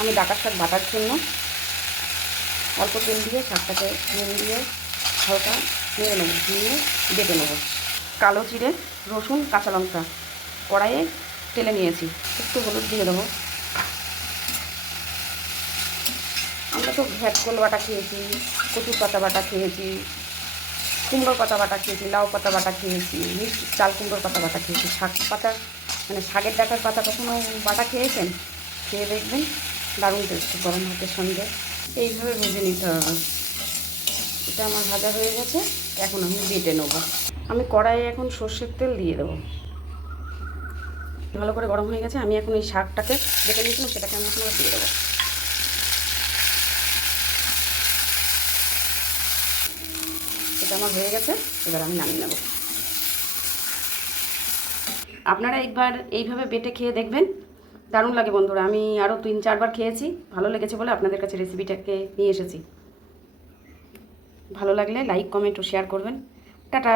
আমি ডাঁটার শাক বাটার জন্য অল্প তেল দিয়ে শাকটাকে নুন দিয়ে হালকা নিয়ে নেব, নিয়ে বেটে নেব। কালো জিরে, রসুন, কাঁচা লঙ্কা কড়াইয়ে তেলে নিয়েছি। একটু হলুদ দিয়ে দেবো। আমরা তো ভ্যাটকোল বাটা খেয়েছি, কচুর পাতা বাটা খেয়েছি, কুমড়োর পাতা বাটা খেয়েছি, লাউ পাতা বাটা খেয়েছি, মিষ্টি চাল কুমড়োর পাতা বাটা খেয়েছি। শাক পাতা মানে শাকের ডাঁটার পাতা কখনো বাটা খেয়েছেন? খেয়ে দেখবেন, দারুণ টেস্ট। গরম ভাতের সঙ্গে এইভাবে ভেজে নিতে হবে। এটা আমার ভাজা হয়ে গেছে, এখন আমি বেটে নেব। আমি কড়াইয়ে এখন সর্ষের তেল দিয়ে দেবো। ভালো করে গরম হয়ে গেছে, আমি এখন এই শাকটাকে বেটে নিয়েছিলাম সেটাকে আমি এখন দিয়ে দেবো। এটা আমার হয়ে গেছে, এবার আমি নামিয়ে নেব। আপনারা একবার এইভাবে বেটে খেয়ে দেখবেন, দারুণ লাগে বন্ধুরা। আমি আরও 3-4বার খেয়েছি, ভালো লেগেছে বলে আপনাদের কাছে রেসিপিটাকে নিয়ে এসেছি। ভালো লাগলে লাইক, কমেন্ট ও শেয়ার করবেন। টাটা।